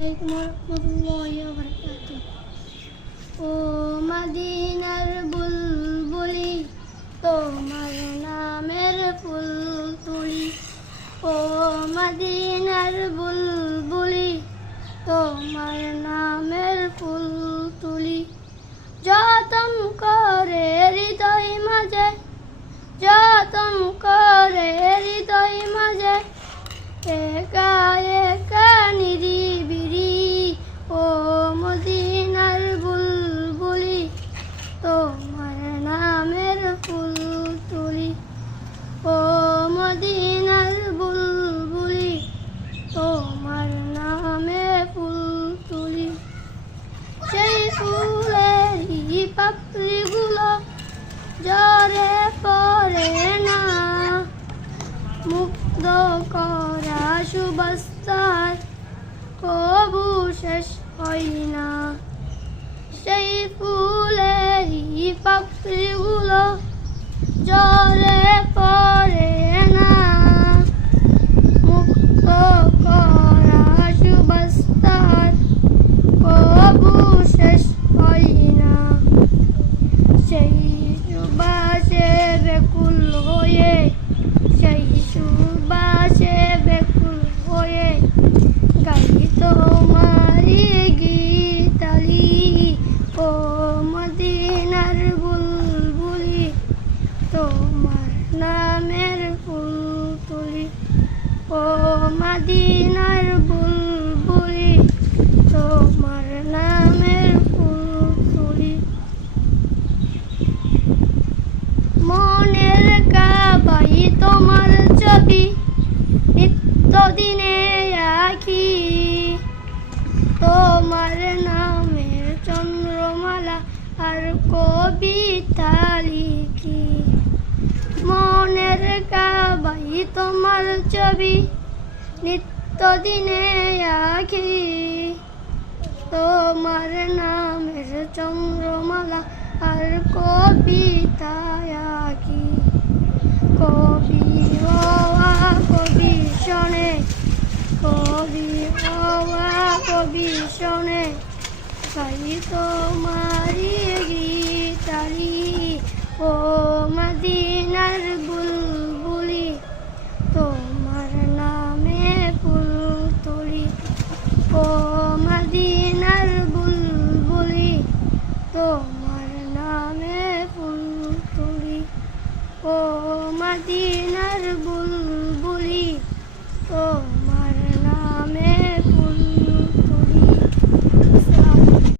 ও মদিনার বুলবুলি, তোমার নামের ফুল তুলি ও মদিনার বুলবুলি, তোমার নামের ফুল তুলি যতন করে হৃদয় মাঝে, যতন করে হৃদয় মাঝে একা মদিনার বুলবুলি, তোমার নামে ফুল তুলি। সেই ফুলেরই পাপড়িগুলো জ্বরে পড়ে না। মুগ্ধ করা সুবাস্তার, কবু শেষ হয় না। ও মদিনার বুলবুলি, তোমার নামের ফুল তুলি মনের কাবাই তোমার ছবি, নিত্যদিনে আঁকি। তোমার নামের চন্দ্রমালা আর কবিতা লিখি। তোমার ছবি নিত্যদিনে আঁকি। তোমার নামের চন্দ্রমালা আর কবিতা আঁকি। কবি হওয়া কবি শোনে, কবি হওয়া কবি শোনে। তাই তোমারি আমাদের